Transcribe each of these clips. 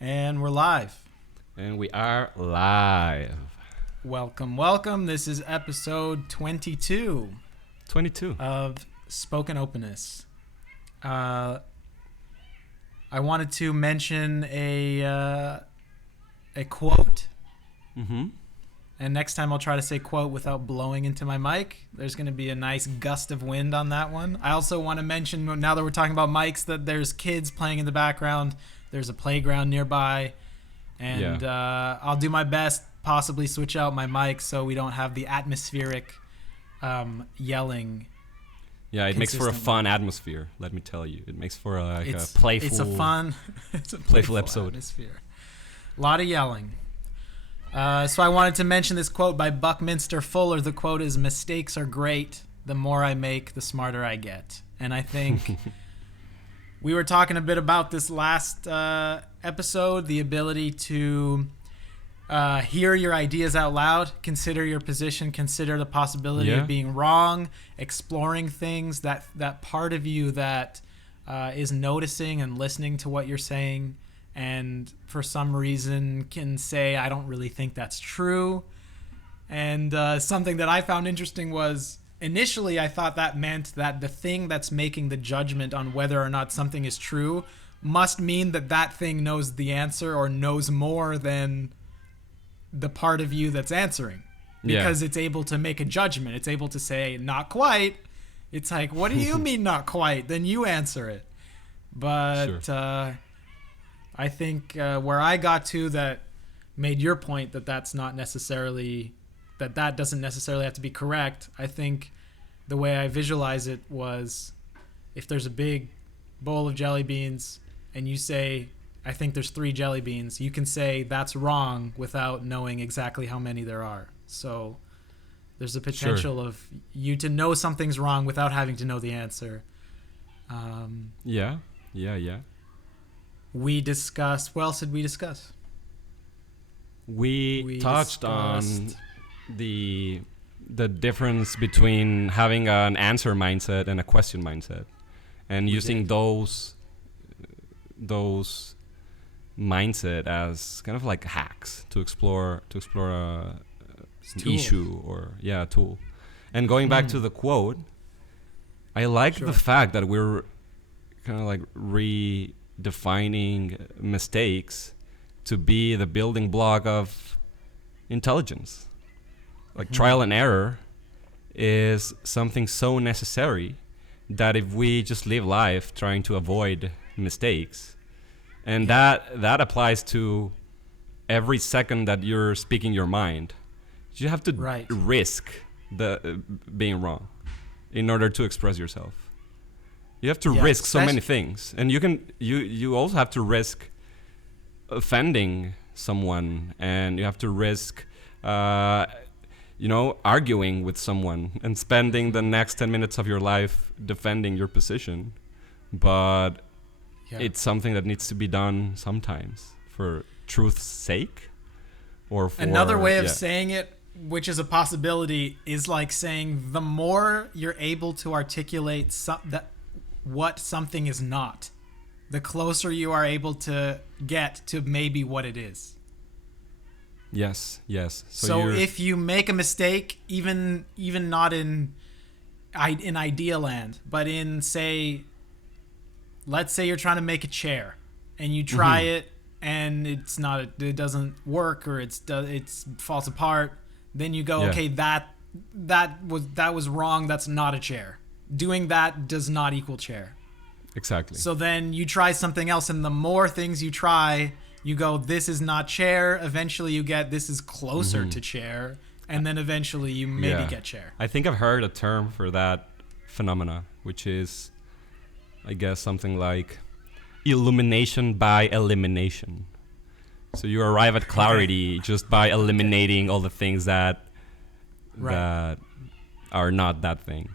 And we're live. And we are live. Welcome, welcome. This is episode 22 22. of Spoken Openness. I wanted to mention a quote. Mm-hmm. And next time I'll try to say quote without blowing into my mic. There's going to be a nice gust of wind on that one. I also want to mention, now that we're talking about mics, that there's kids playing in the background. There's a playground nearby. And I'll do my best, possibly switch out my mic so we don't have the atmospheric yelling. Yeah, it makes for a fun atmosphere, let me tell you. It makes for a playful... It's a playful episode. Atmosphere. A lot of yelling. So I wanted to mention this quote by Buckminster Fuller. The quote is, "Mistakes are great. The more I make, the smarter I get." And I think we were talking a bit about this last episode, the ability to hear your ideas out loud, consider your position, consider the possibility of being wrong, exploring things, that part of you that is noticing and listening to what you're saying, and for some reason can say, I don't really think that's true. And something that I found interesting was, initially I thought that meant that the thing that's making the judgment on whether or not something is true must mean that that thing knows the answer or knows more than the part of you that's answering. Because it's able to make a judgment. It's able to say, not quite. It's like, what do you mean not quite? Then you answer it. But sure. I think where I got to that made your point that that's not necessarily, that doesn't necessarily have to be correct. I think the way I visualize it was, if there's a big bowl of jelly beans and you say, I think there's 3 jelly beans, you can say that's wrong without knowing exactly how many there are. So there's a potential of you to know something's wrong without having to know the answer. Yeah. We discussed, what else did we discuss? We touched on the difference between having an answer mindset and a question mindset, and using those mindset as kind of like hacks to explore an issue or a tool. And going back to the quote, I like the fact that we're kind of like redefining mistakes to be the building block of intelligence. Like trial and error is something so necessary that if we just live life trying to avoid mistakes, and that applies to every second that you're speaking your mind, you have to risk the being wrong in order to express yourself. You have to risk so many things, and you also have to risk offending someone, and you have to risk arguing with someone and spending the next 10 minutes of your life defending your position. But it's something that needs to be done sometimes for truth's sake, or for another way of saying it, which is a possibility, is like saying the more you're able to articulate what something is not, the closer you are able to get to maybe what it is. Yes. So if you make a mistake, even not in idea land, but in, say, let's say you're trying to make a chair and you try it and it doesn't work, or it falls apart, then you go, okay, that was wrong. That's not a chair. Doing that does not equal chair. Exactly. So then you try something else, and the more things you try, you go, this is not chair. Eventually you get, this is closer to chair. And then eventually you maybe get chair. I think I've heard a term for that phenomena, which is, I guess, something like illumination by elimination. So you arrive at clarity just by eliminating all the things that are not that thing.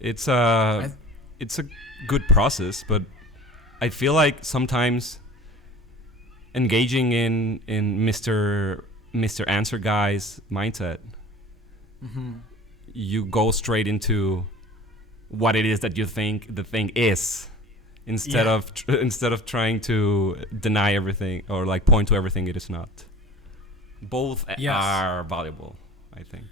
It's a good process, but I feel like sometimes engaging in Mr. Answer Guy's mindset, you go straight into what it is that you think the thing is, instead Yeah. of instead of trying to deny everything or like point to everything it is not. Both Yes. are valuable, I think.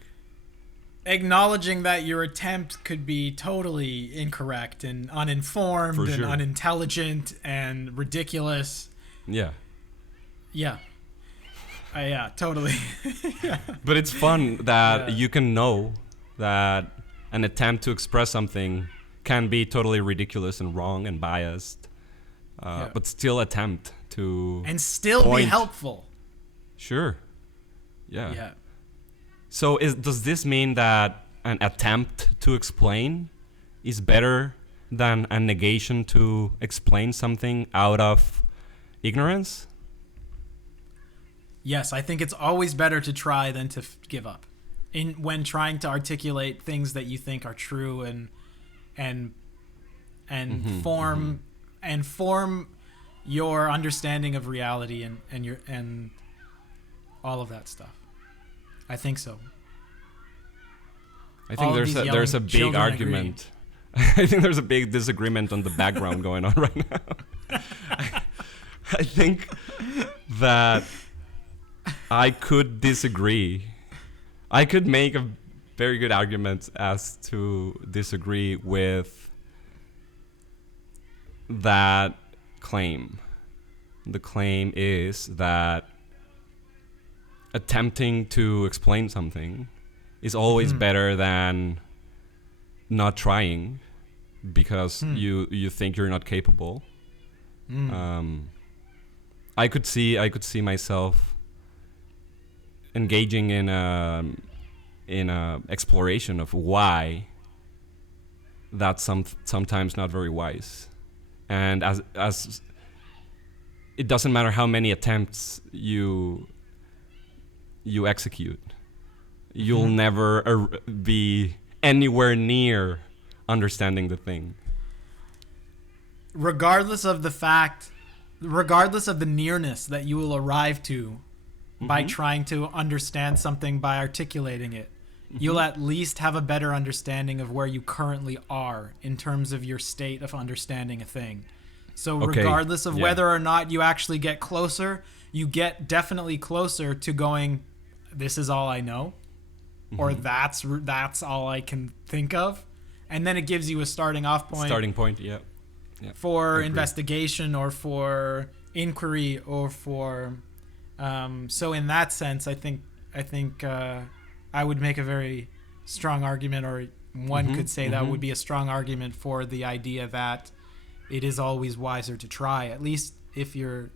Acknowledging that your attempt could be totally incorrect and uninformed For and sure. unintelligent and ridiculous. Yeah. Yeah. Yeah, totally. But it's fun that Yeah. you can know that an attempt to express something can be totally ridiculous and wrong and biased, Yeah. but still attempt to And still be point. helpful. Sure. Yeah. Yeah. So does this mean that an attempt to explain is better than a negation to explain something out of ignorance? Yes, I think it's always better to try than to give up. When trying to articulate things that you think are true and form your understanding of reality and all of that stuff. I think so. I All think of there's these there's a yelling big children argument. I think there's a big disagreement on the background going on right now. I think that I could disagree. I could make a very good argument as to disagree with that claim. The claim is that attempting to explain something is always better than not trying because you think you're not capable. I could see myself engaging in a exploration of why that's sometimes not very wise, and as it doesn't matter how many attempts you execute, you'll never be anywhere near understanding the thing. Regardless of the nearness that you will arrive to by trying to understand something by articulating it, you'll at least have a better understanding of where you currently are in terms of your state of understanding a thing. So Okay, regardless of yeah. whether or not you actually get closer, you get definitely closer to going, this is all I know, or that's all I can think of. And then it gives you a starting point Yeah. for agree. investigation or for inquiry or for so in that sense I think I would make a very strong argument, or one could say that would be a strong argument for the idea that it is always wiser to try, at least if you're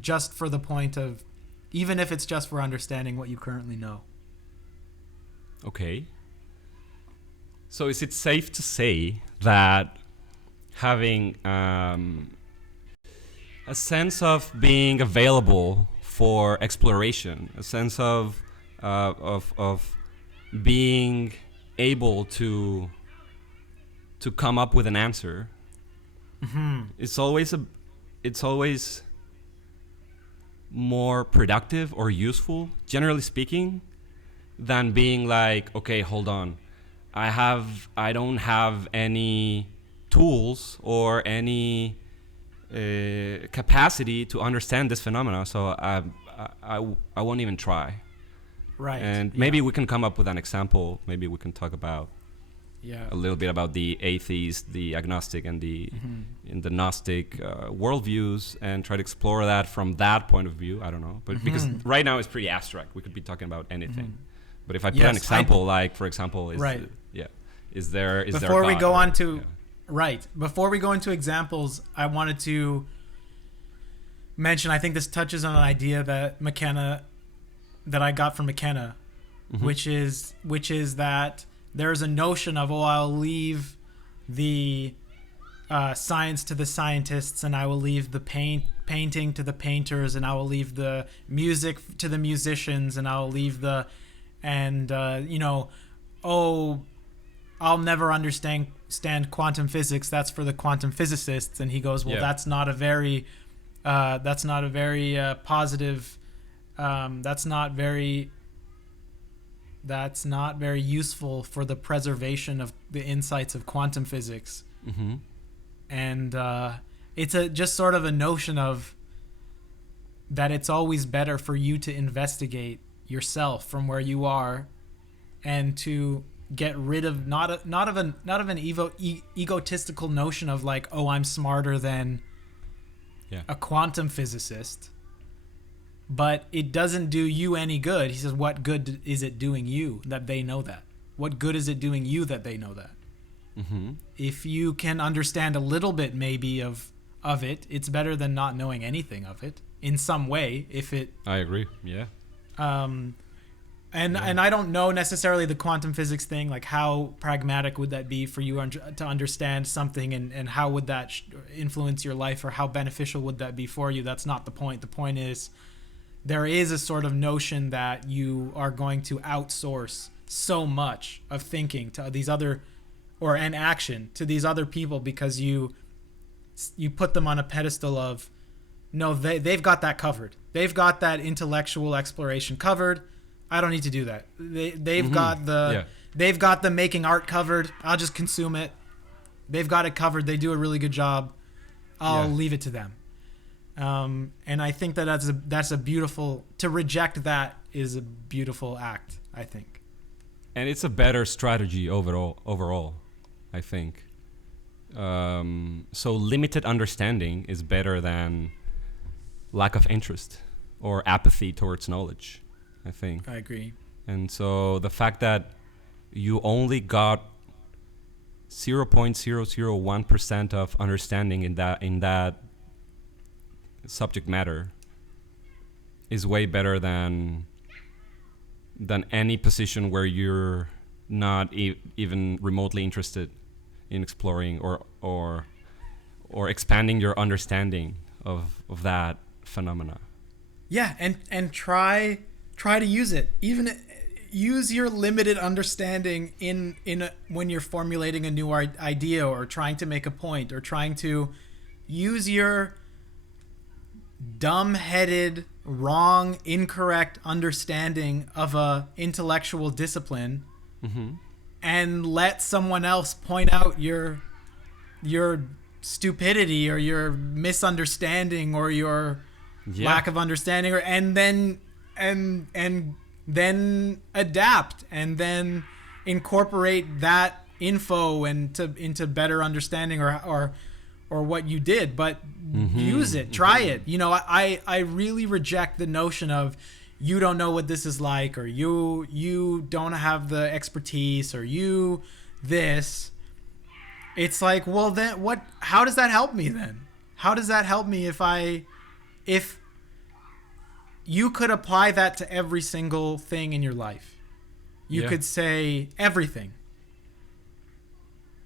just for the point of, even if it's just for understanding what you currently know. Okay. So is it safe to say that having a sense of being available for exploration, a sense of being able to come up with an answer, it's always more productive or useful, generally speaking, than being like, okay, hold on, I don't have any tools or any capacity to understand this phenomena, so I won't even try. Right. And maybe we can come up with an example. Maybe we can talk about a little bit about the atheist, the agnostic, and the Gnostic worldviews, and try to explore that from that point of view. I don't know, but because right now it's pretty abstract, we could be talking about anything. But if I put an example, like for example, is there before we God, go or- on to before we go into examples, I wanted to mention, I think this touches on an idea that I got from McKenna, which is that there's a notion of, I'll leave the science to the scientists, and I will leave the painting to the painters, and I will leave the music to the musicians, and I'll leave I'll never understand quantum physics. That's for the quantum physicists. And he goes, that's not a very positive. That's not very useful for the preservation of the insights of quantum physics. And it's a just sort of a notion of that it's always better for you to investigate yourself from where you are, and to get rid of not of an egotistical notion of like, oh, I'm smarter than a quantum physicist, but it doesn't do you any good. He says, what good is it doing you that they know that? What good is it doing you that they know that? Mm-hmm. If you can understand a little bit maybe of it, it's better than not knowing anything of it in some way. If it, I agree. Yeah. And I don't know necessarily the quantum physics thing, like how pragmatic would that be for you to understand something, and how would that influence your life, or how beneficial would that be for you? That's not the point. The point is there is a sort of notion that you are going to outsource so much of thinking to these other, or an action to these other people, because you put them on a pedestal of, no, they've got that covered. They've got that intellectual exploration covered. I don't need to do that. They've got the making art covered. I'll just consume it. They've got it covered. They do a really good job. I'll leave it to them. And I think that's a beautiful, to reject that is a beautiful act, I think. And it's a better strategy overall, I think. So limited understanding is better than lack of interest or apathy towards knowledge, I think. I agree. And so the fact that you only got 0.001% of understanding in that subject matter is way better than any position where you're not even remotely interested in exploring or expanding your understanding of that phenomena. Yeah, and try to use it. Even use your limited understanding when you're formulating a new idea, or trying to make a point, or trying to use your dumb-headed, wrong, incorrect understanding of a intellectual discipline, and let someone else point out your stupidity, or your misunderstanding, or your lack of understanding, and then adapt, and then incorporate that info into better understanding, or what you did, but use it, try it. I really reject the notion of, you don't know what this is like, or you don't have the expertise, or you this. It's like, well, then what? How does that help me then? How does that help me if you could apply that to every single thing in your life? You could say everything.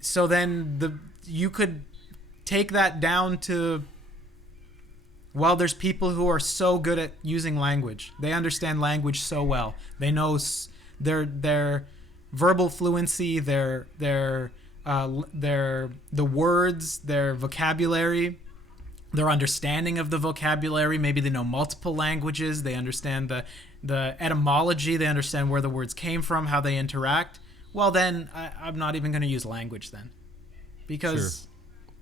So then you could take that down to, well, there's people who are so good at using language. They understand language so well. They know their verbal fluency, the words, their vocabulary, their understanding of the vocabulary. Maybe they know multiple languages. They understand the etymology. They understand where the words came from, how they interact. Well, then I'm not even going to use language then, because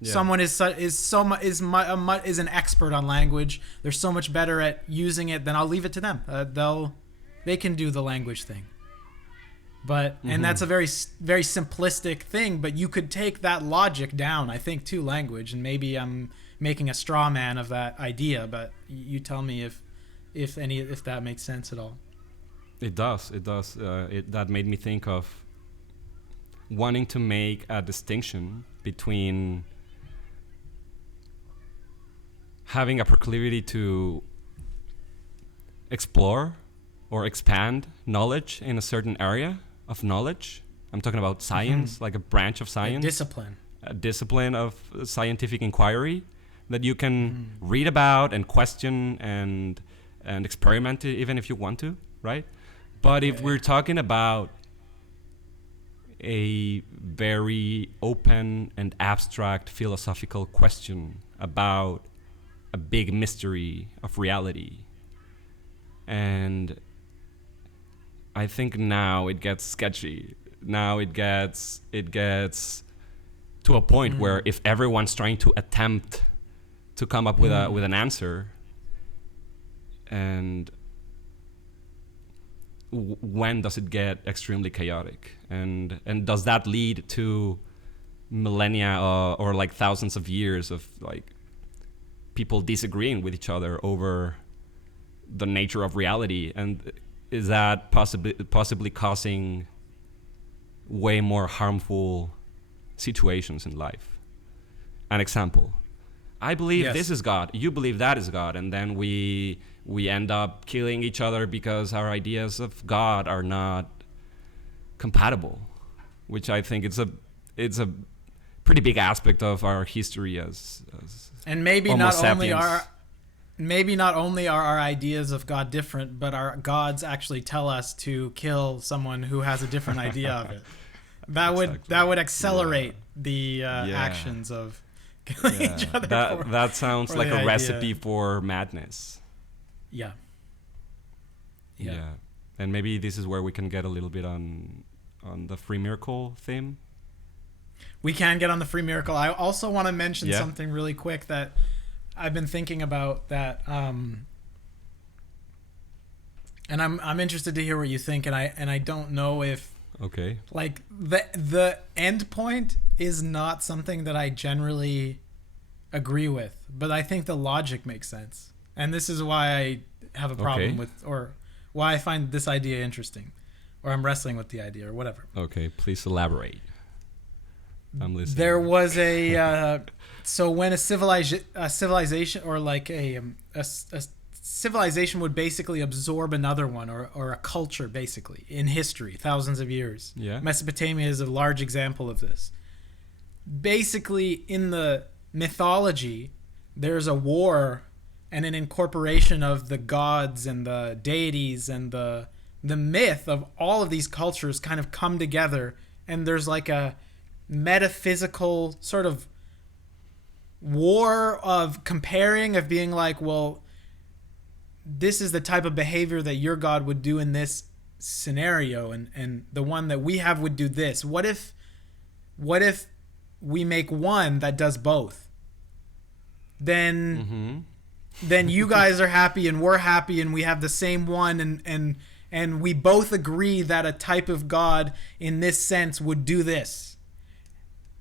someone is an expert on language. They're so much better at using it. Then I'll leave it to them. They can do the language thing. But and that's a very, very simplistic thing. But you could take that logic down, I think, to language. And maybe I'm making a straw man of that idea. But you tell me if that makes sense at all. It does. That made me think of wanting to make a distinction between having a proclivity to explore or expand knowledge in a certain area of knowledge. I'm talking about science, like a branch of science. A discipline of scientific inquiry that you can read about and question and experiment even if you want to, right? But if we're talking about a very open and abstract philosophical question about a big mystery of reality, and I think now it gets sketchy. Now it gets to a point where if everyone's trying to attempt to come up with an answer, and when does it get extremely chaotic, and does that lead to millennia or like thousands of years of like people disagreeing with each other over the nature of reality, and is that possibly causing way more harmful situations in life? An example: I believe this is God, you believe that is God, and then we end up killing each other because our ideas of God are not compatible, which I think it's a pretty big aspect of our history as and maybe Homo not sapiens. only are our ideas of God different, but our gods actually tell us to kill someone who has a different idea of it. That would accelerate the actions of killing each other. That sounds like a recipe for madness. Yeah. And maybe this is where we can get a little bit on the free miracle theme. We can get on the free miracle. I also want to mention something really quick that I've been thinking about, that and I'm interested to hear what you think, and I don't know if like the end point is not something that I generally agree with, but I think the logic makes sense. And this is why I have a problem with, or why I find this idea interesting, or I'm wrestling with the idea, or whatever. Okay, please elaborate. I'm listening. There was so when a civilization, or like a civilization would basically absorb another one, or a culture basically in history, thousands of years. Yeah. Mesopotamia is a large example of this. Basically, in the mythology, there's a war and an incorporation of the gods and the deities, and the myth of all of these cultures kind of come together, and there's like a metaphysical sort of war of comparing, of being like, well, this is the type of behavior that your God would do in this scenario, and the one that we have would do this. What if we make one that does both? Then you guys are happy and we're happy, and we have the same one, and we both agree that a type of God in this sense would do this.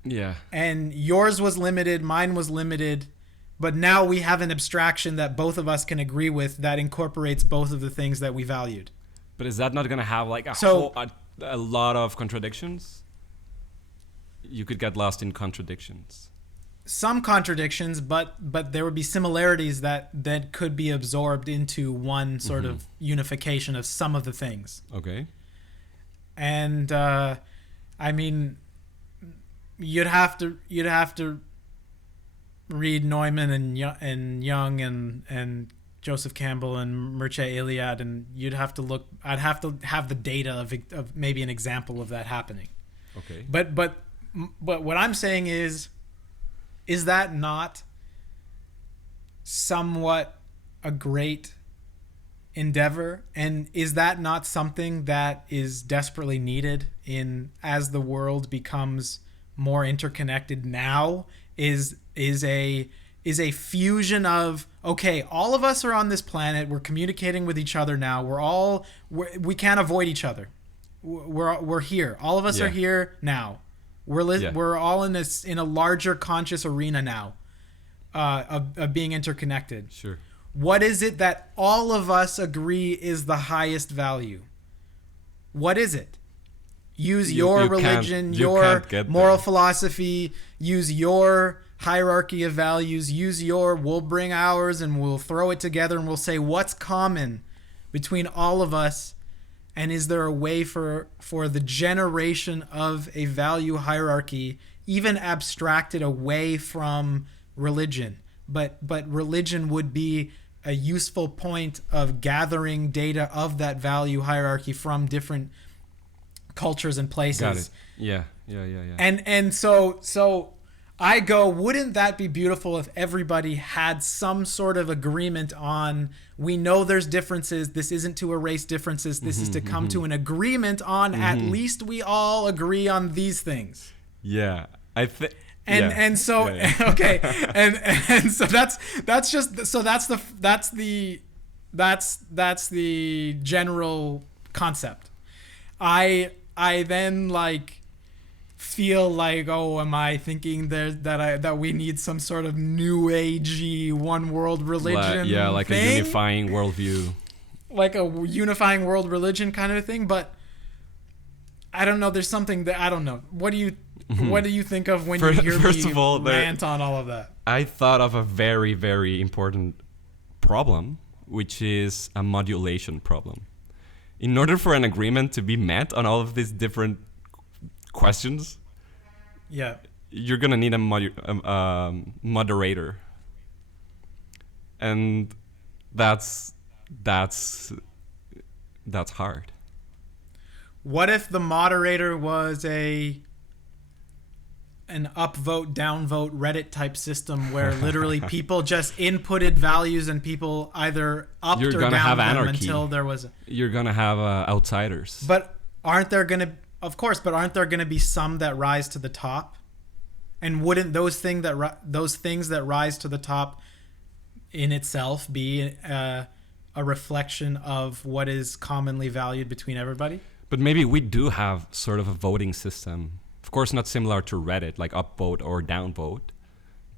Yeah. And yours was limited, mine was limited, but now we have an abstraction that both of us can agree with that incorporates both of the things that we valued. But is that not going to have like a lot of contradictions? You could get lost in contradictions. Some contradictions, but there would be similarities that could be absorbed into one sort of unification of some of the things. Okay. And I mean, you'd have to read Neumann and Jung and Joseph Campbell and Mircea Eliade, and I'd have to have the data of maybe an example of that happening. Okay. But what I'm saying is that not somewhat a great endeavor, and is that not something that is desperately needed as the world becomes more interconnected now? Is a fusion of, okay, all of us are on this planet, we're communicating with each other now, we can't avoid each other, we're here, all of us are here now, we're all in a larger conscious arena now, of being interconnected. Sure. What is it that all of us agree is the highest value? What is it? Use your religion, your moral philosophy, use your hierarchy of values, we'll bring ours and we'll throw it together and we'll say what's common between all of us, and is there a way for the generation of a value hierarchy, even abstracted away from religion, but religion would be a useful point of gathering data of that value hierarchy from different cultures and places. Got it. Yeah. And so I go, wouldn't that be beautiful if everybody had some sort of agreement on, we know there's differences, this isn't to erase differences, this is to come to an agreement on, at least we all agree on these things. Yeah. And so okay, and so that's the general concept. I then like feel like, oh, am I thinking that we need some sort of new agey one world religion? Like thing? a unifying worldview, like a unifying world religion kind of thing. But I don't know. There's something that I don't know. What do you think of when you hear me rant on all of that? I thought of a very, very important problem, which is a modulation problem. In order for an agreement to be met on all of these different questions, you're gonna need a moderator, and that's hard. What if the moderator was an upvote, downvote Reddit type system where literally people just inputted values and people either upped or down have them anarchy. Until there was You're gonna have outsiders. But aren't there gonna be some that rise to the top? And wouldn't those things that rise to the top in itself be a reflection of what is commonly valued between everybody? But maybe we do have sort of a voting system. Of course, not similar to Reddit, like upvote or downvote,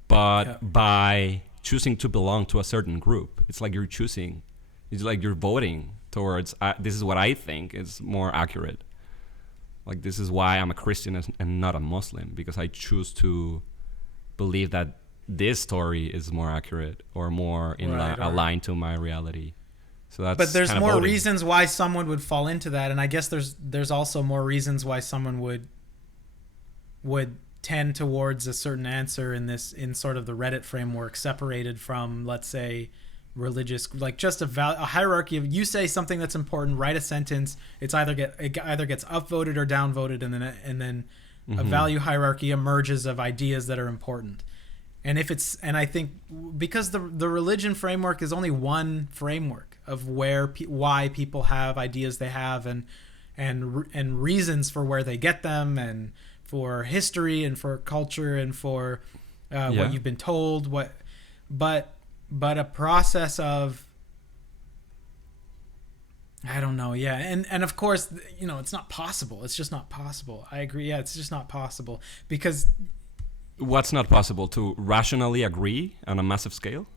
but by choosing to belong to a certain group, it's like you're voting towards, this is what I think is more accurate. Like, this is why I'm a Christian and not a Muslim, because I choose to believe that this story is more accurate or more aligned to my reality. So that's. But there's more voting. reasons why someone would fall into that, and I guess there's also more reasons why someone would tend towards a certain answer in sort of the Reddit framework, separated from, let's say, religious, like just a hierarchy of, you say something that's important, write a sentence, it either gets upvoted or downvoted, and then a value hierarchy emerges of ideas that are important. And I think because the religion framework is only one framework of why people have ideas they have, and reasons for where they get them, and for history and for culture and for what you've been told, but a process of, I don't know, and of course, it's not possible. It's just not possible. I agree. Yeah, it's just not possible, because what's not possible? To rationally agree on a massive scale?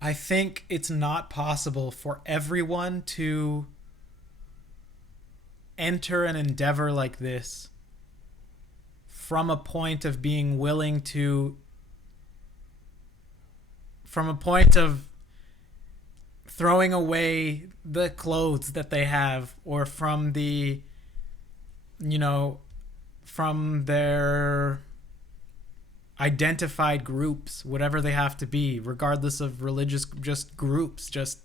I think it's not possible for everyone to enter an endeavor like this from a point of being willing to, from a point of throwing away the clothes that they have, or from the, from their identified groups, whatever they have to be, regardless of religious, just groups, just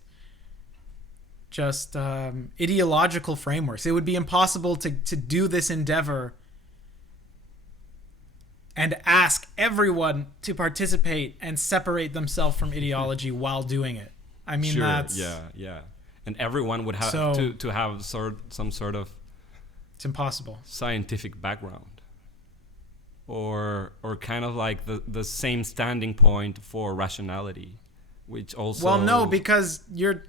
ideological frameworks. It would be impossible to do this endeavor and ask everyone to participate and separate themselves from ideology while doing it. I mean, that's... Yeah. And everyone would have to have some sort of... It's impossible. Scientific background. Or kind of like the same standing point for rationality, which also... Well, no, because you're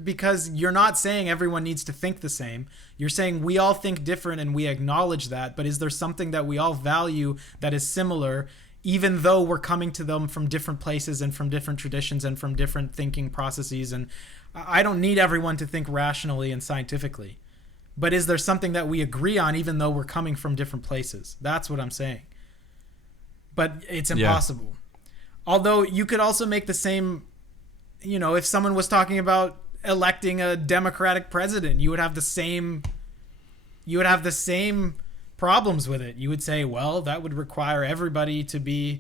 not saying everyone needs to think the same. You're saying we all think different and we acknowledge that, but is there something that we all value that is similar, even though we're coming to them from different places and from different traditions and from different thinking processes? And I don't need everyone to think rationally and scientifically, but is there something that we agree on even though we're coming from different places? That's what I'm saying. But it's impossible. Yeah. Although you could also make the same, if someone was talking about electing a Democratic president, you would have the same problems with it. You would say, well, that would require everybody to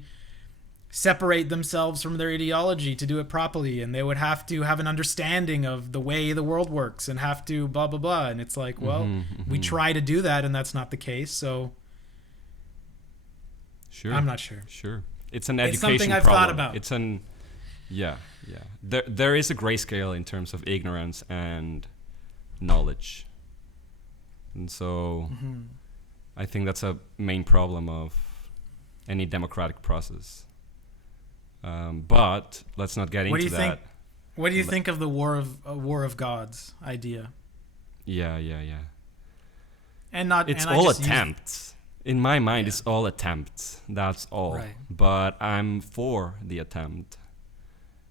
separate themselves from their ideology to do it properly, and they would have to have an understanding of the way the world works and have to blah blah blah. And it's like, well, we try to do that and that's not the case, so sure. I'm not sure. Sure. It's an education something I've problem. thought about. It's yeah. There is a grayscale in terms of ignorance and knowledge. And so I think that's a main problem of any democratic process. But let's not get into that. What do you think of the war of gods idea? Yeah. And not it's all attempts. In my mind, it's all attempts. That's all. Right. But I'm for the attempt.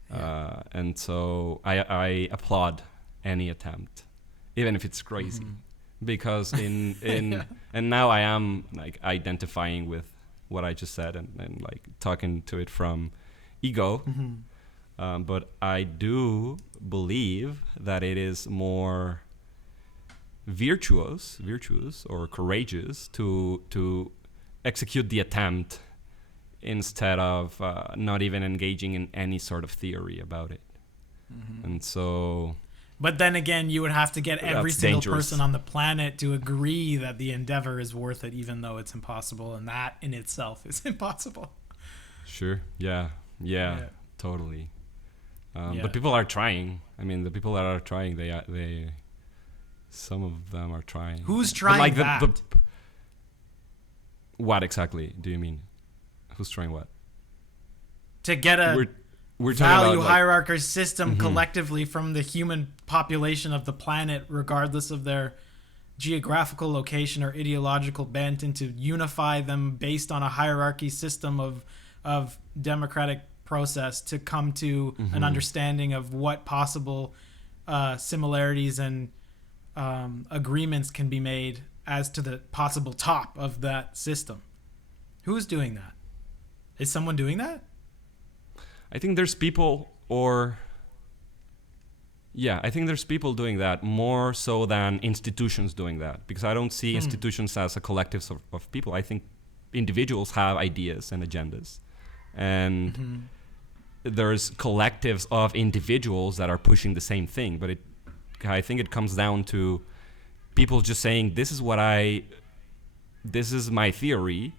And so I applaud any attempt, even if it's crazy. Because in and now I am like identifying with what I just said and like talking to it from ego. But I do believe that it is more virtuous or courageous to execute the attempt instead of not even engaging in any sort of theory about it. And so... But then again, you would have to get every single dangerous. person on the planet to agree that the endeavor is worth it, even though it's impossible, and that in itself is impossible. Sure. Yeah. Totally. But people are trying. I mean, the people that are trying, they some of them are trying. Who's trying that? What exactly do you mean? Who's trying what? To get a we're value about, hierarchy system collectively from the human population of the planet, regardless of their geographical location or ideological bent, and to unify them based on a hierarchy system of democratic process to come to an understanding of what possible similarities and agreements can be made as to the possible top of that system. Who's doing that? Is someone doing that? I think there's people I think there's people doing that more so than institutions doing that, because I don't see institutions as a collective of people. I think individuals have ideas and agendas, and there's collectives of individuals that are pushing the same thing. But I think it comes down to people just saying, this is my theory,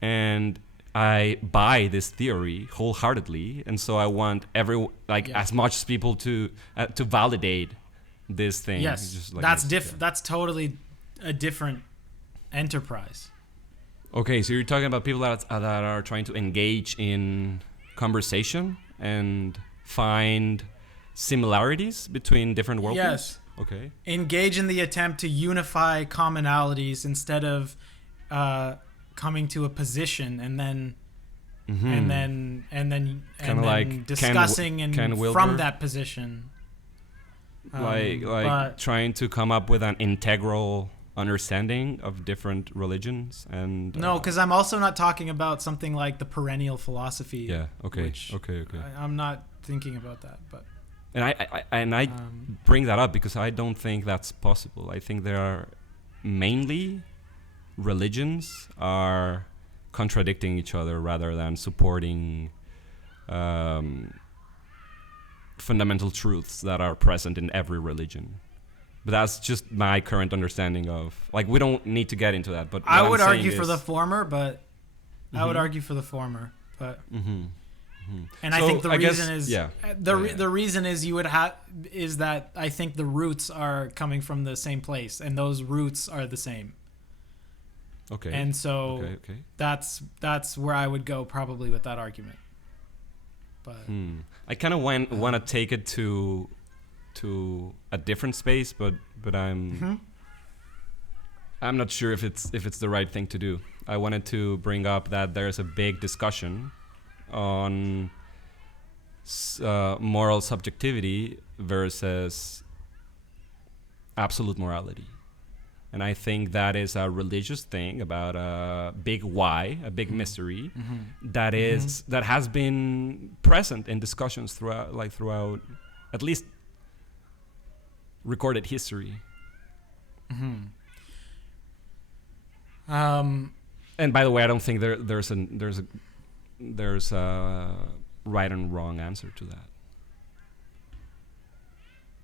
and I buy this theory wholeheartedly, and so I want as much as people to validate this thing. Yes, just like that's totally a different enterprise. Okay, so you're talking about people that are trying to engage in conversation and find similarities between different worldviews? Yes. Okay. Engage in the attempt to unify commonalities instead of coming to a position and then discussing from that position. Like trying to come up with an integral understanding of different religions and no, because I'm also not talking about something like the perennial philosophy. Yeah. Okay. Okay. I'm not thinking about that, but. And I bring that up because I don't think that's possible. I think there are mainly religions are contradicting each other rather than supporting fundamental truths that are present in every religion. But that's just my current understanding of, like, we don't need to get into that. But I would argue for the former, but I would argue for the former, but. And so I think the reason is you would have is that I think the roots are coming from the same place, and those roots are the same. Okay. And so that's where I would go probably with that argument. But I kind of want to take it to a different space, but I'm not sure if it's the right thing to do. I wanted to bring up that there's a big discussion on moral subjectivity versus absolute morality. And I think that is a religious thing about a big why, a big mystery that has been present in discussions throughout at least recorded history. And by the way, I don't think there's a right and wrong answer to that.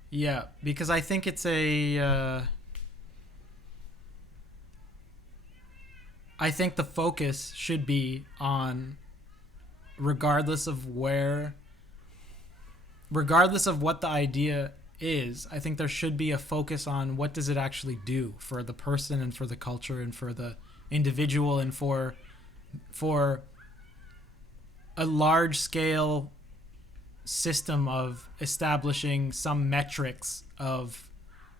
Yeah, because I think it's I think the focus should be on, regardless of what the idea is, I think there should be a focus on what does it actually do for the person and for the culture and for the individual and for a large scale system of establishing some metrics of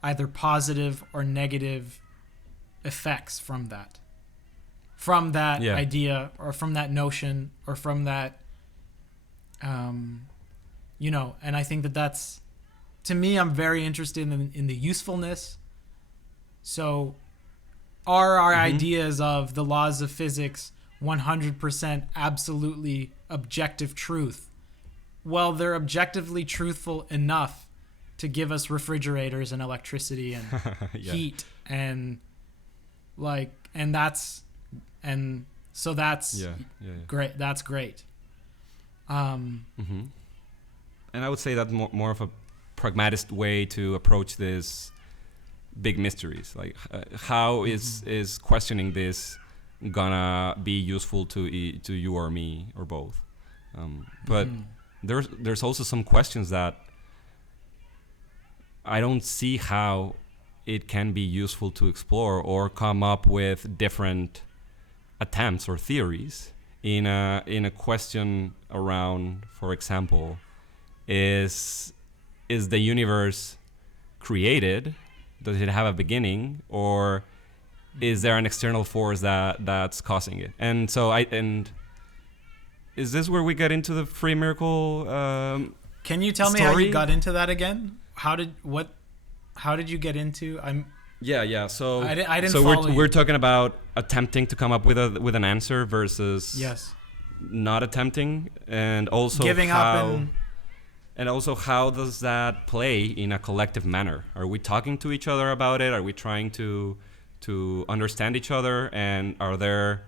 either positive or negative effects from that idea or from that notion or from that and I think that's, to me, I'm very interested in the usefulness. So are our ideas of the laws of physics 100% absolutely objective truth? Well, they're objectively truthful enough to give us refrigerators and electricity and heat and that's great. That's great. And I would say that more of a pragmatist way to approach this big mysteries. Like, how is questioning this gonna be useful to you or me or both? But there's also some questions that I don't see how it can be useful to explore or come up with different attempts or theories in a question around, for example, is the universe created? Does it have a beginning, or is there an external force that's causing it? And so is this where we get into the free miracle? Can you tell me how you got into that again? How did you get into? Yeah. So I didn't. So follow we're talking about attempting to come up with an answer versus not attempting, and also giving up and also how does that play in a collective manner? Are we talking to each other about it? Are we trying to understand each other? And are there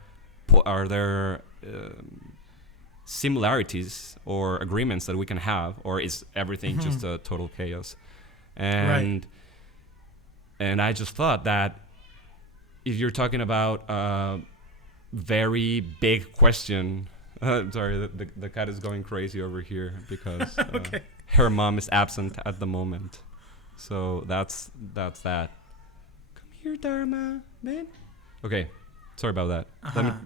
similarities or agreements that we can have, or is everything just a total chaos? And I just thought that if you're talking about a very big question, sorry, the cat is going crazy over here because her mom is absent at the moment. So that's that. Come here, Dharma, man. Okay, sorry about that.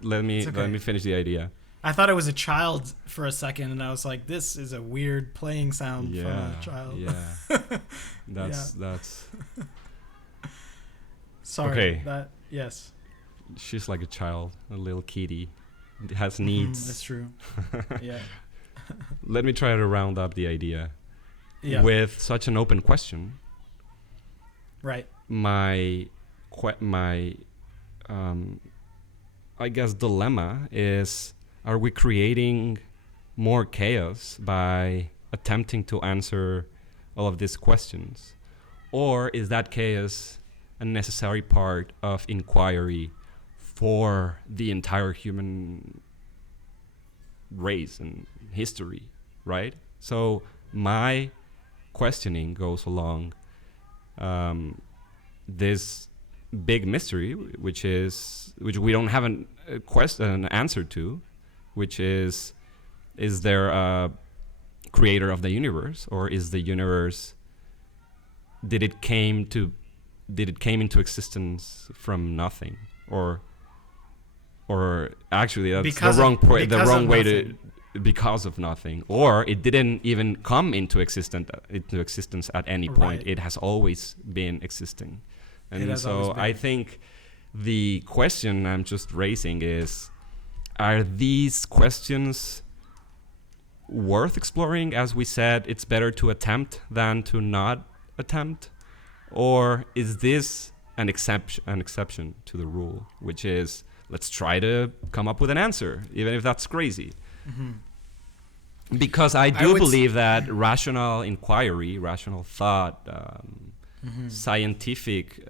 Let me finish the idea. I thought it was a child for a second, and I was like, "This is a weird playing sound from a child." Yeah, that's. Sorry. Okay. Yes. She's like a child, a little kitty. It has needs. That's true. Yeah. Let me try to round up the idea. Yeah. With such an open question. Right. My I guess dilemma is: are we creating more chaos by attempting to answer all of these questions, or is that chaos a necessary part of inquiry for the entire human race and history, right? So my questioning goes along this big mystery, which we don't have an answer to, which is there a creator of the universe, or is the universe, did it came into existence from nothing, or actually that's the wrong way to, because of nothing, or it didn't even come into existence at any point. It has always been existing. And so I think the question I'm just raising is, are these questions worth exploring? As we said, it's better to attempt than to not attempt, or is this an exception to the rule, which is, let's try to come up with an answer, even if that's crazy. Because I do believe that rational inquiry, rational thought, scientific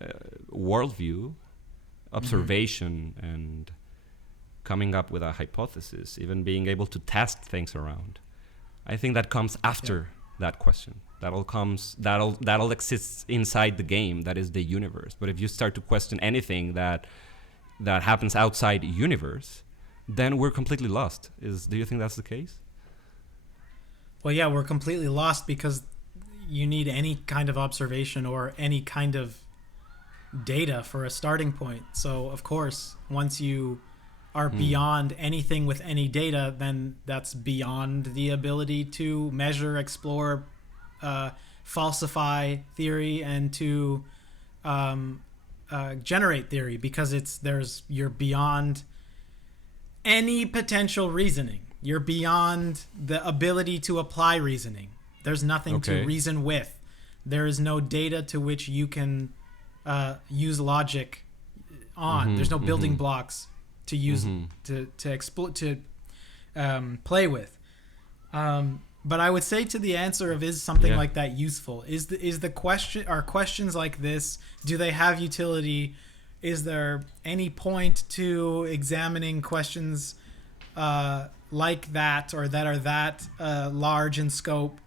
worldview, observation, and coming up with a hypothesis, even being able to test things around, I think that comes after that question. That'll exist inside the game, that is the universe. But if you start to question anything that happens outside the universe, then we're completely lost. Do you think that's the case? Well, yeah, we're completely lost because you need any kind of observation or any kind of data for a starting point. So of course, once you are beyond anything with any data, then that's beyond the ability to measure, explore, falsify theory, and to generate theory, because you're beyond any potential reasoning. You're beyond the ability to apply reasoning. There's nothing to reason with. There is no data to which you can use logic on. There's no building blocks to use to play with. But I would say to the answer of, is something like that useful? Is the question, are questions like this, do they have utility? Is there any point to examining questions like that, or that are that large in scope?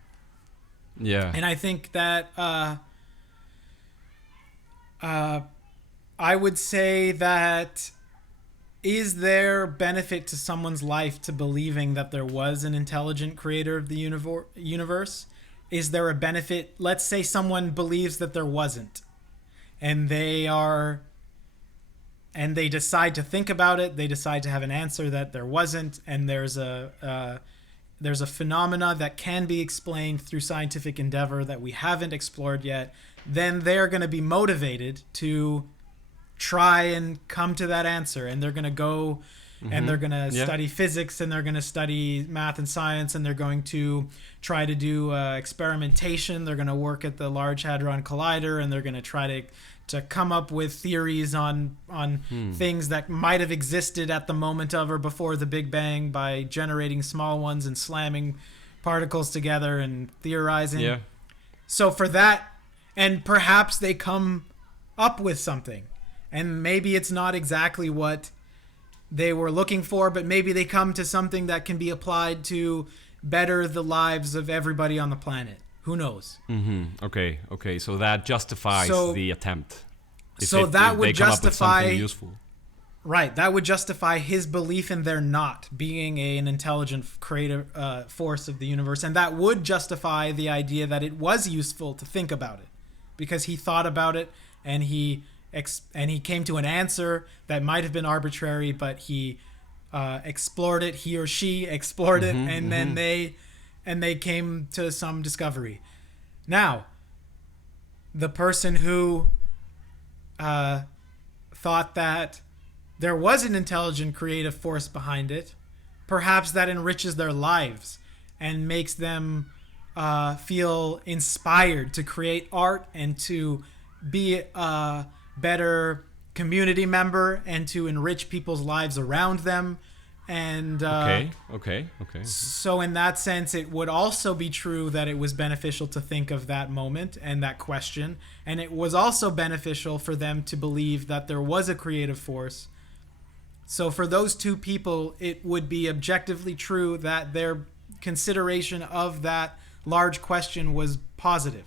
Yeah. And I think that I would say that, is there benefit to someone's life to believing that there was an intelligent creator of the universe? Is there a benefit? Let's say someone believes that there wasn't, and they decide to think about it. They decide to have an answer that there wasn't, and there's a phenomena that can be explained through scientific endeavor that we haven't explored yet. Then they're going to be motivated to try and come to that answer, and they're going to go and they're going to study physics, and they're going to study math and science, and they're going to try to do experimentation. They're going to work at the Large Hadron Collider, and they're going to try to come up with theories on things that might have existed at the moment of or before the Big Bang, by generating small ones and slamming particles together and theorizing. Yeah. So for that, and perhaps they come up with something, and maybe it's not exactly what they were looking for, but maybe they come to something that can be applied to better the lives of everybody on the planet. Who knows? Okay. So that justifies the attempt. If that would they come up with justify something useful. Right, that would justify his belief in there not being an intelligent creative force of the universe, and that would justify the idea that it was useful to think about it, because he thought about it, and he came to an answer that might have been arbitrary, but he explored it. He or she explored it, and then they came to some discovery. Now, the person who thought that there was an intelligent creative force behind it, perhaps that enriches their lives and makes them feel inspired to create art and to be a better community member and to enrich people's lives around them. And Okay. so in that sense, it would also be true that it was beneficial to think of that moment and that question, and it was also beneficial for them to believe that there was a creative force. So for those two people, it would be objectively true that their consideration of that large question was positive.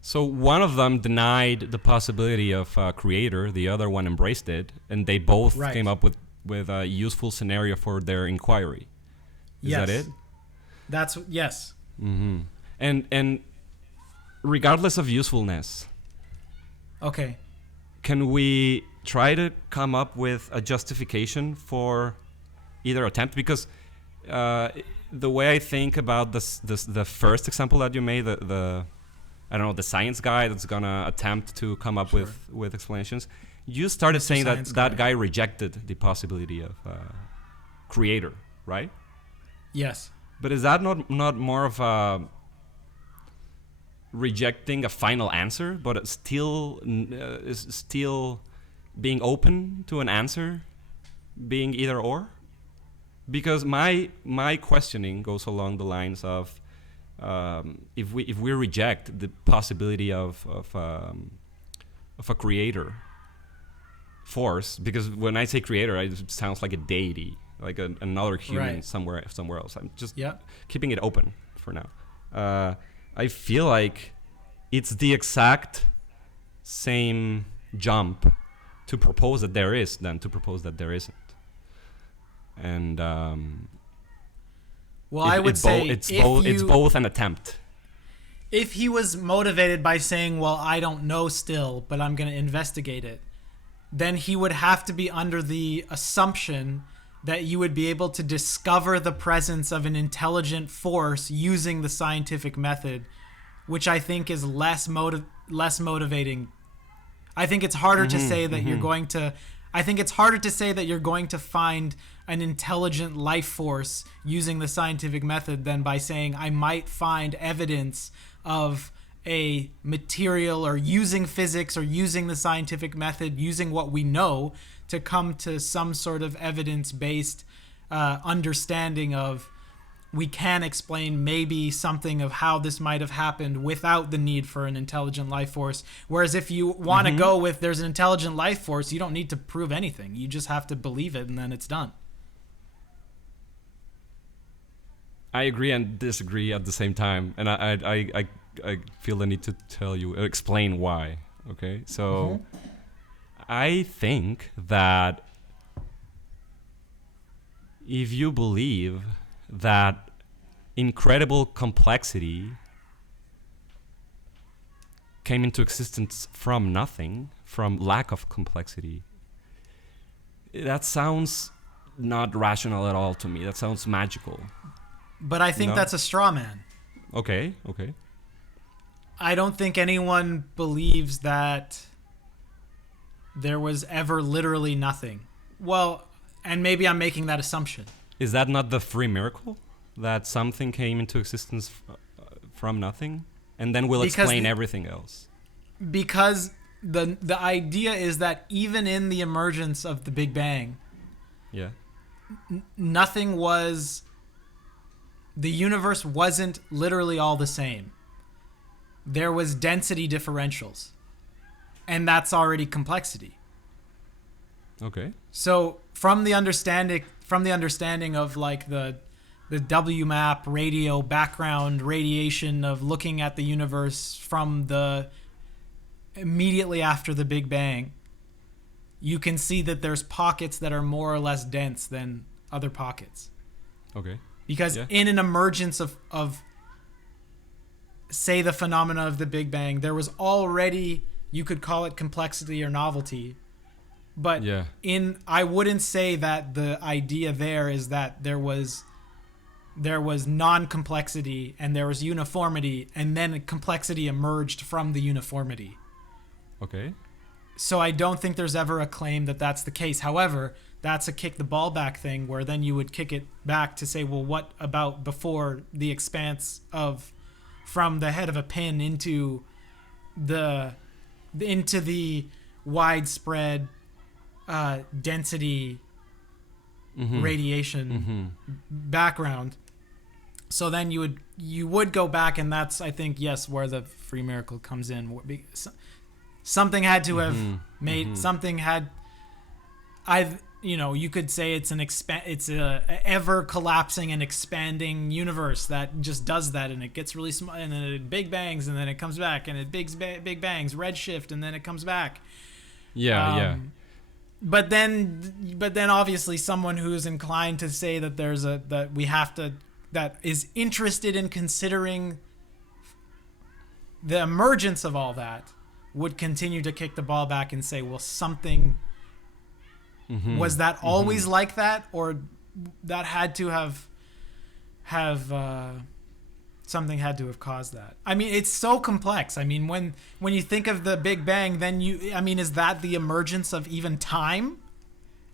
So one of them denied the possibility of a creator, the other one embraced it, and they both came up with a useful scenario for their inquiry. Is that it? Yes. And regardless of usefulness, okay, can we try to come up with a justification for either attempt? Because the way I think about the first example that you made, the I don't know, the science guy that's gonna attempt to come up with explanations. You started saying that guy rejected the possibility of creator, right? Yes. But is that not more of a rejecting a final answer, but it's still is still being open to an answer, being either or? Because my questioning goes along the lines of if we reject the possibility of a creator force, because when I say creator, it sounds like a deity, like another human somewhere else. I'm just keeping it open for now. I feel like it's the exact same jump to propose that there is than to propose that there isn't. And well, I would say it's both an attempt. if he was motivated by saying, well, I don't know still, but I'm going to investigate it, then he would have to be under the assumption that you would be able to discover the presence of an intelligent force using the scientific method, which I think is less motivating. I think it's harder to say that you're going to... I think it's harder to say that you're going to find an intelligent life force using the scientific method than by saying I might find evidence of a material, or using physics or using the scientific method, using what we know to come to some sort of evidence-based understanding of, we can explain maybe something of how this might have happened without the need for an intelligent life force. Whereas if you want to go with there's an intelligent life force, you don't need to prove anything. You just have to believe it, and then it's done. I agree and disagree at the same time, and I feel the need to explain why. Okay, so I think that if you believe that incredible complexity came into existence from nothing, from lack of complexity, that sounds not rational at all to me. That sounds magical. But I think that's a straw man. Okay. I don't think anyone believes that there was ever literally nothing. Well, and maybe I'm making that assumption. Is that not the free miracle? That something came into existence from nothing? And then we'll explain everything else. Because the idea is that even in the emergence of the Big Bang, nothing was... The universe wasn't literally all the same. There was density differentials. And that's already complexity. Okay. So from the understanding of like the WMAP radio background radiation of looking at the universe from the immediately after the Big Bang, you can see that there's pockets that are more or less dense than other pockets. Okay. Because in an emergence of say the phenomena of the Big Bang, there was already, you could call it complexity or novelty. But I wouldn't say that the idea there is that there was non-complexity and there was uniformity, and then complexity emerged from the uniformity. Okay. So I don't think there's ever a claim that that's the case. However, that's a kick the ball back thing, where then you would kick it back to say, well, what about before the expanse of from the head of a pin into the widespread density radiation background. So then you would go back, and that's, I think, where the free miracle comes in. Something had to have made something had. You could say it's it's a ever collapsing and expanding universe that just does that, and it gets really small, and then it big bangs, and then it comes back, and it big bangs, redshift, and then it comes back. But then obviously someone who's inclined to say that that is interested in considering the emergence of all that would continue to kick the ball back and say, well, something was that always like that, or that had to have something had to have caused that. I mean, it's so complex. I mean, when you think of the Big Bang, then is that the emergence of even time?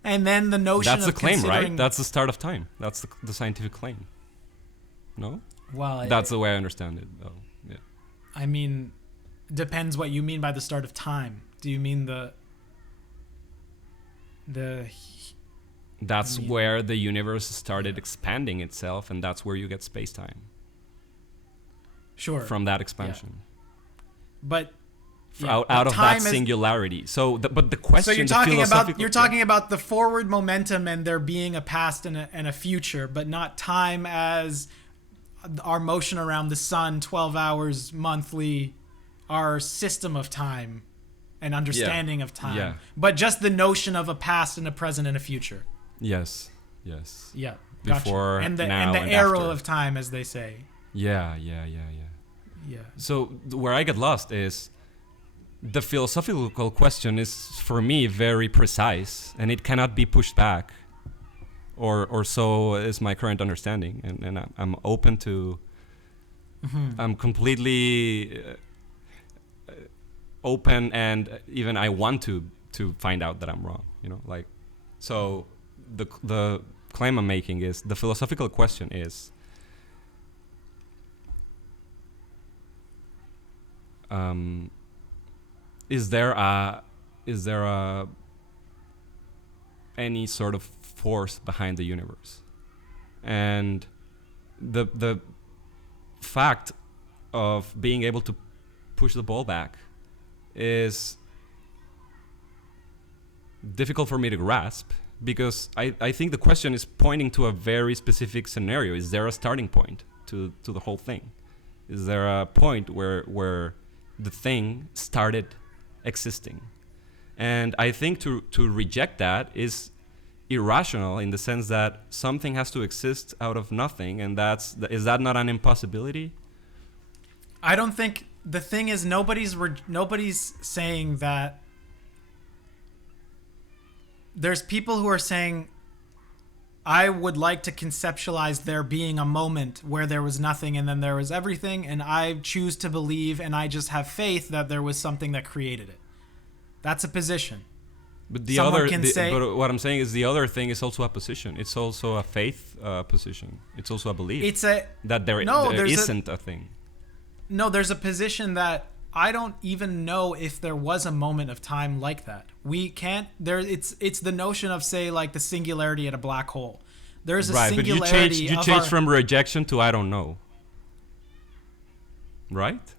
And then the notion that's of the claim, right? That's the start of time. That's the scientific claim. No? Well, that's the way I understand it, though. Yeah. I mean, depends what you mean by the start of time. Do you mean That's where the universe started expanding itself, and that's where you get space-time. Sure. From that expansion. Yeah. But out of that singularity. But the question. So you're talking about the forward momentum and there being a past and a future, but not time as our motion around the sun, 12 hours monthly, our system of time and understanding of time. Yeah. But just the notion of a past and a present and a future. Yes. Yeah. Before, gotcha. and the now, and arrow after. of time, as they say. Yeah. So where I get lost is the philosophical question is for me very precise, and it cannot be pushed back, or so is my current understanding, and I'm open to. I'm completely open, and even I want to find out that I'm wrong. Like, so the claim I'm making is the philosophical question is there any sort of force behind the universe? And the fact of being able to push the ball back is difficult for me to grasp, because I think the question is pointing to a very specific scenario. Is there a starting point to the whole thing? Is there a point where the thing started existing? And I think to reject that is irrational, in the sense that something has to exist out of nothing, and is that not an impossibility? I don't think, the thing is, nobody's saying that. There's people who are saying, I would like to conceptualize there being a moment where there was nothing and then there was everything, and I choose to believe and I just have faith that there was something that created it. That's a position. But but what I'm saying is the other thing is also a position. It's also a faith position. It's also a belief. That there isn't a thing. No, there's a position that I don't even know if there was a moment of time like that. We can't. It's the notion of, say, like the singularity at a black hole. There's a singularity. But you change from rejection to I don't know. Right?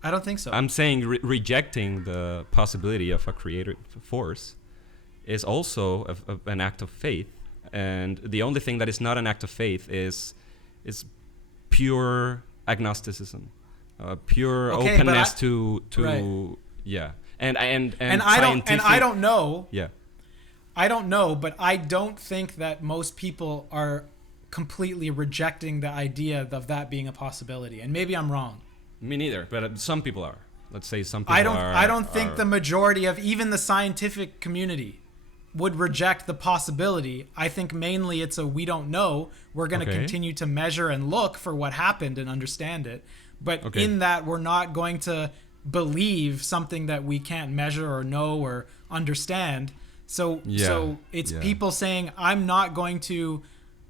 I don't think so. I'm saying rejecting the possibility of a creator force is also an act of faith, and the only thing that is not an act of faith is pure agnosticism, pure openness to right. Yeah, and I don't know. Yeah, I don't know, but I don't think that most people are completely rejecting the idea of that being a possibility, and maybe I'm wrong. Me neither, but some people are. Let's say some people I don't think the majority of even the scientific community would reject the possibility. I think mainly it's we don't know. We're going to continue to measure and look for what happened and understand it. But in that, we're not going to believe something that we can't measure or know or understand. So it's people saying, I'm not going to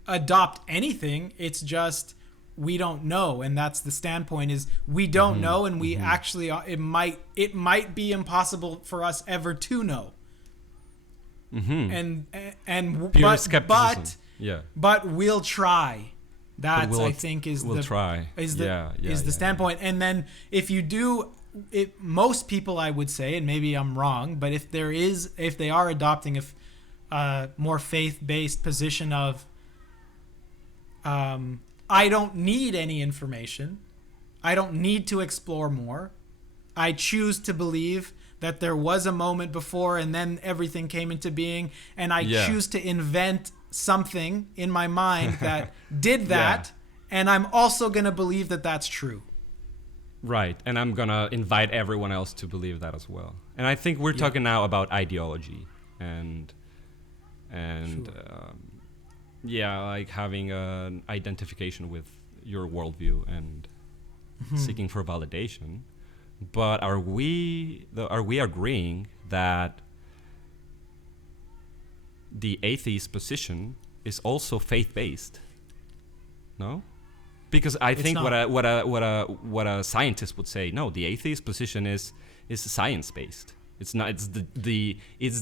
adopt anything. It's just, we don't know, and that's the standpoint, is we don't know, and we actually it might be impossible for us ever to know. And pure skepticism. But we'll try. That's I think is we'll the try. Is the standpoint. And then if you do, most people, I would say, and maybe I'm wrong, but if they are adopting a more faith-based position of I don't need any information. I don't need to explore more. I choose to believe that there was a moment before and then everything came into being, and I choose to invent something in my mind that did that, and I'm also going to believe that that's true. Right, and I'm going to invite everyone else to believe that as well. And I think we're talking now about ideology and like having an identification with your worldview and seeking for validation. But are we agreeing that the atheist position is also faith-based? No, because I think what a scientist would say. No, the atheist position is science-based. It's not. It's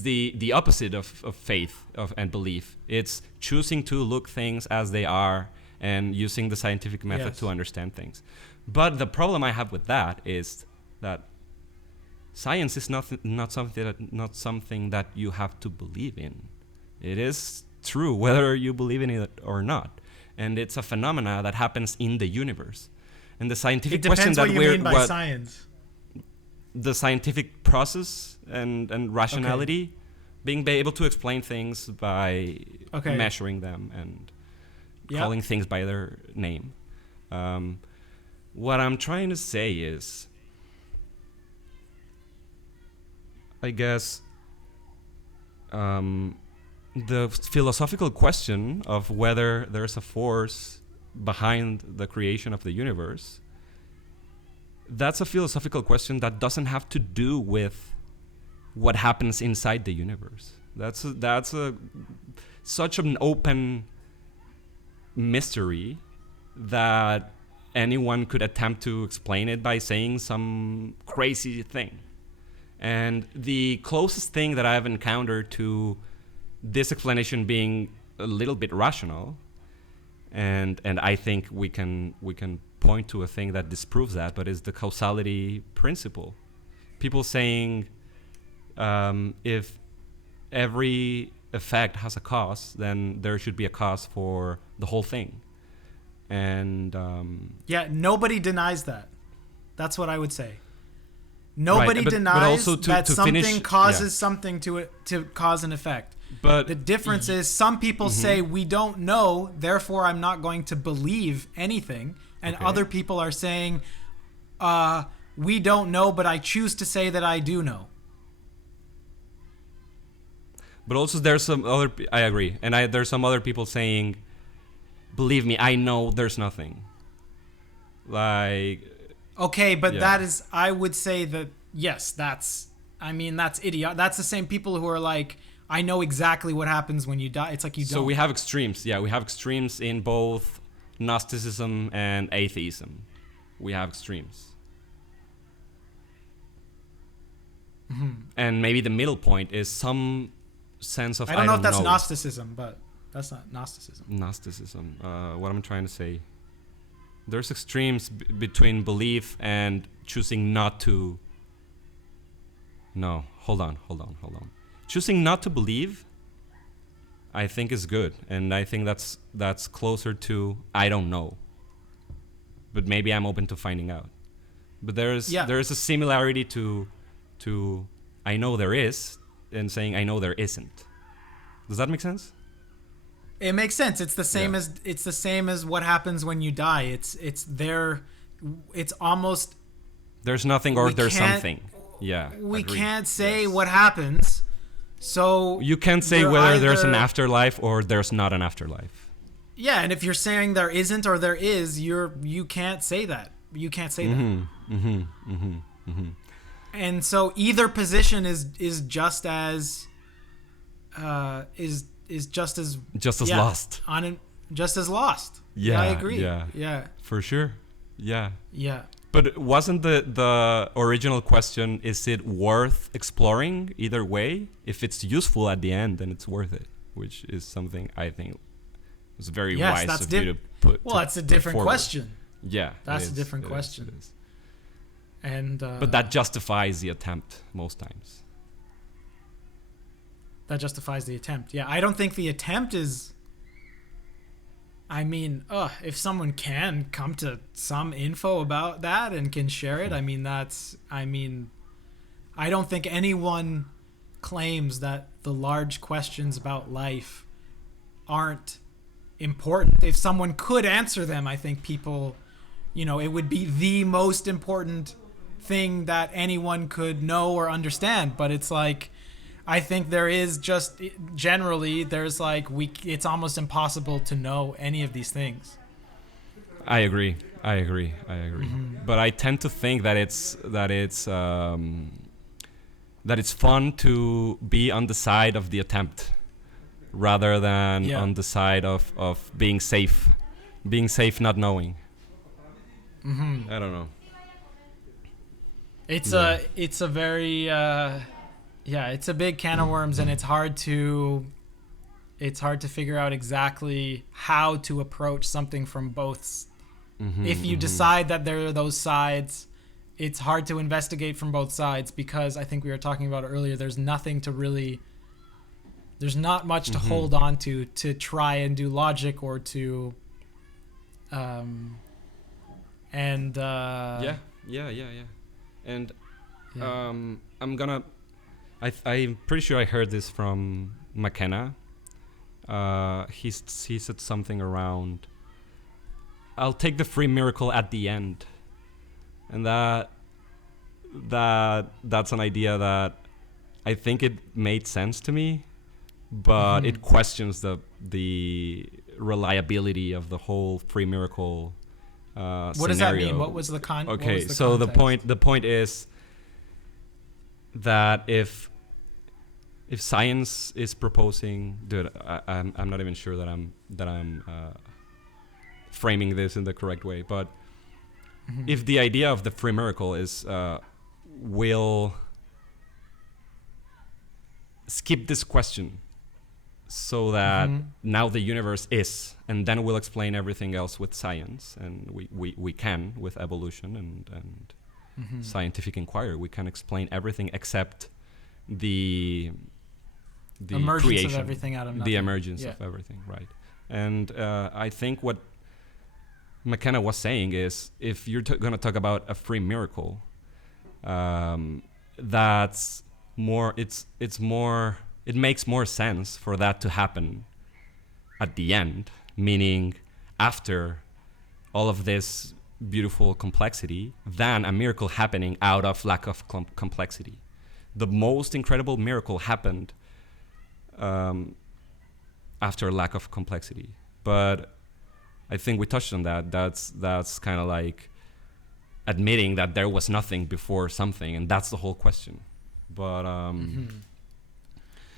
the opposite of faith and belief. It's choosing to look things as they are and using the scientific method to understand things. But the problem I have with that is that science is not something that you have to believe in. It is true whether you believe in it or not, and it's a phenomena that happens in the universe. And the scientific question that you mean by science. The scientific process and rationality, being able to explain things by measuring them and calling things by their name. What I'm trying to say is, I guess, the philosophical question of whether there's a force behind the creation of the universe, that's a philosophical question that doesn't have to do with what happens inside the universe. That's such an open mystery that anyone could attempt to explain it by saying some crazy thing. And the closest thing that I've encountered to this explanation being a little bit rational, and I think we can point to a thing that disproves that, but is the causality principle. People saying if every effect has a cause, then there should be a cause for the whole thing. And yeah, nobody denies that. That's what I would say. Nobody right, denies but also that to something finish, causes something to cause an effect. But the difference is some people say we don't know, therefore I'm not going to believe anything, and other people are saying we don't know, but I choose to say that I do know. But also there's some other, I agree, and there's some other people saying, believe me, I know there's nothing. Like, okay, but that is, I would say that yes, that's idiot. That's the same people who are like, I know exactly what happens when you die. It's like you don't. So we have extremes. Yeah, we have extremes in both Gnosticism and atheism. We have extremes. Mm-hmm. And maybe the middle point is some sense of, I don't know if that's Gnosticism, but that's not Gnosticism. Gnosticism. What I'm trying to say. There's extremes between belief and choosing not to. No, hold on. Choosing not to believe, I think is good, and I think that's closer to I don't know. But maybe I'm open to finding out. But there is a similarity to I know there is and saying I know there isn't. Does that make sense? It makes sense. It's the same as what happens when you die. It's almost there's nothing or there's something. Yeah. We can't say what happens. So you can't say whether there's an afterlife or there's not an afterlife. Yeah, and if you're saying there isn't or there is, you can't say that. You can't say that. And so either position is just as just as lost. Just as lost. Yeah, I agree. Yeah. For sure. Yeah. Yeah. But wasn't the original question, is it worth exploring either way? If it's useful at the end, then it's worth it, which is something I think was very wise of you to put. Well, that's a different question. Yeah. That's a different question. It is. And but that justifies the attempt most times. That justifies the attempt. Yeah, I don't think the attempt is... I mean, if someone can come to some info about that and can share it, I don't think anyone claims that the large questions about life aren't important. If someone could answer them, I think people, it would be the most important thing that anyone could know or understand. But it's like, I think there is just generally there's like it's almost impossible to know any of these things. I agree. Mm-hmm. But I tend to think that it's fun to be on the side of the attempt rather than on the side of being safe not knowing. Mm-hmm. I don't know. It's a very it's a big can of worms, and it's hard to figure out exactly how to approach something from both. Mm-hmm, if you decide that there are those sides, it's hard to investigate from both sides because I think we were talking about it earlier. There's not much to hold on to try and do logic or to, And I'm pretty sure I heard this from McKenna. He said something around, I'll take the free miracle at the end and that's an idea that I think it made sense to me, but it questions the reliability of the whole free miracle What scenario. does that mean? What was the Okay, so the point is that if science is proposing, dude, I'm not even sure that I'm framing this in the correct way, but if the idea of the free miracle is will skip this question so that now the universe is, and then we'll explain everything else with science, and we can with evolution and scientific inquiry, we can explain everything except the emergence creation of everything out of nothing. the emergence of everything, right? And I think what McKenna was saying is, if you're going to talk about a free miracle, that's more, it makes more sense for that to happen at the end, meaning after all of this beautiful complexity, than a miracle happening out of lack of complexity. The most incredible miracle happened after lack of complexity. But I think we touched on that. That's kind of like admitting that there was nothing before something, and that's the whole question. But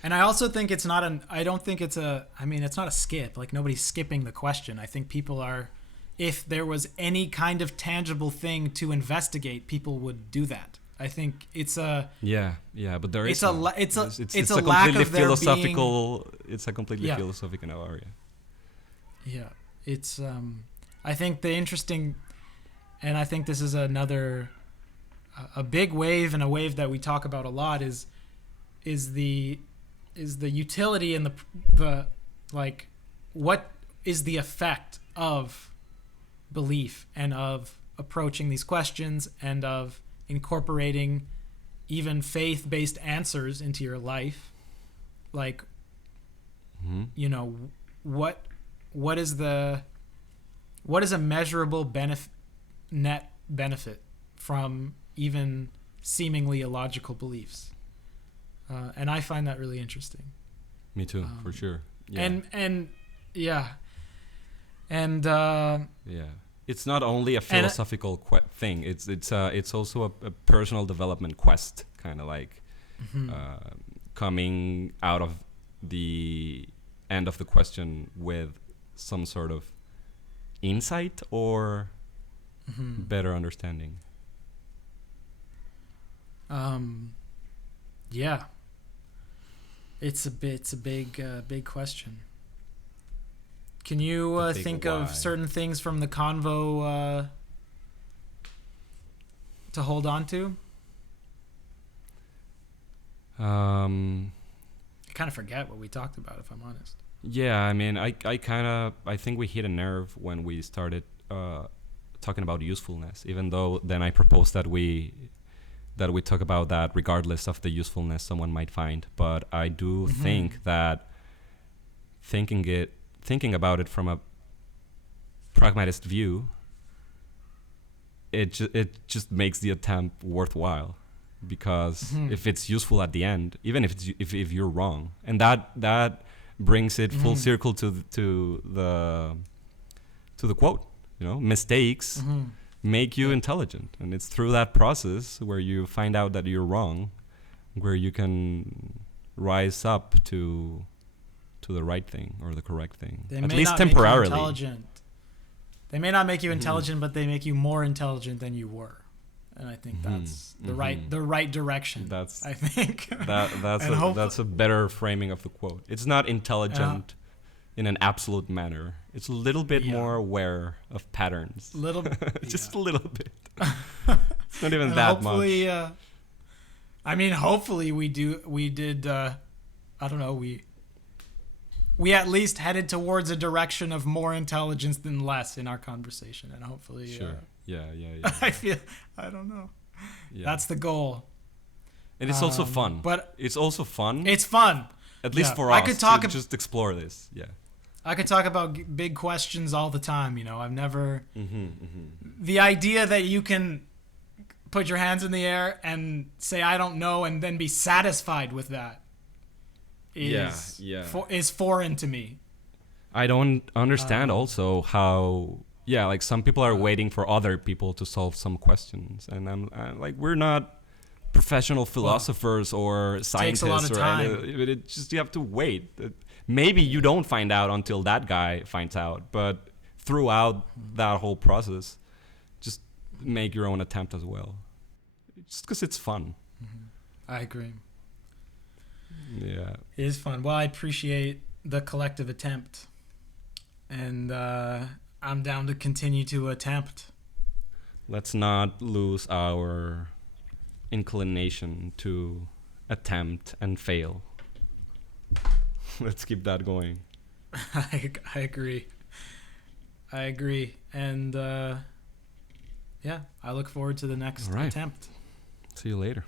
and I also think it's not I don't think it's it's not a skip. Like, nobody's skipping the question. I think people are, if there was any kind of tangible thing to investigate, people would do that. I think it's a but there it's is it's a lack completely of there philosophical being, it's a completely philosophical area. Yeah, it's I think the interesting, and I think this is another a big wave, and a wave that we talk about a lot is the utility and the like, what is the effect of belief and of approaching these questions and of incorporating even faith-based answers into your life. Like, what is a measurable net benefit from even seemingly illogical beliefs? And I find that really interesting. Me too, for sure. Yeah. It's not only a philosophical thing. It's also a personal development quest, kind of like coming out of the end of the question with some sort of insight or better understanding. Yeah. It's a big question. Can you think of certain things from the convo to hold on to? I kind of forget what we talked about, if I'm honest. Yeah, I mean, I think we hit a nerve when we started talking about usefulness, even though then I proposed that we talk about that regardless of the usefulness someone might find. But I do think that thinking about it from a pragmatist view, it just makes the attempt worthwhile, because if it's useful at the end, even if you're wrong, and that brings it full circle to the quote, mistakes make you intelligent, and it's through that process where you find out that you're wrong, where you can rise up to the right thing or the correct thing, at least temporarily. They may not make you intelligent, but they make you more intelligent than you were, and I think that's the right direction. That's a better framing of the quote. It's not intelligent in an absolute manner. It's a little bit more aware of patterns. Just a little bit. It's not even that much. Hopefully we did. I don't know. We at least headed towards a direction of more intelligence than less in our conversation, and hopefully. Sure. Yeah. I don't know. Yeah. That's the goal. And it's also fun. But it's also fun. It's fun. At least for us. Just explore this. Yeah. I could talk about big questions all the time. I've never. The idea that you can put your hands in the air and say I don't know and then be satisfied with that is foreign to me. I don't understand also how like some people are waiting for other people to solve some questions, and I'm like, we're not professional philosophers or scientists, takes a lot of time. It just, you have to wait. Maybe you don't find out until that guy finds out, but throughout that whole process, just make your own attempt as well, just because it's fun. I agree. Yeah, It is fun. Well, I appreciate the collective attempt, and I'm down to continue to attempt. let's not lose our inclination to attempt and fail. Let's keep that going. I agree. And I look forward to the next All right. attempt. See you later.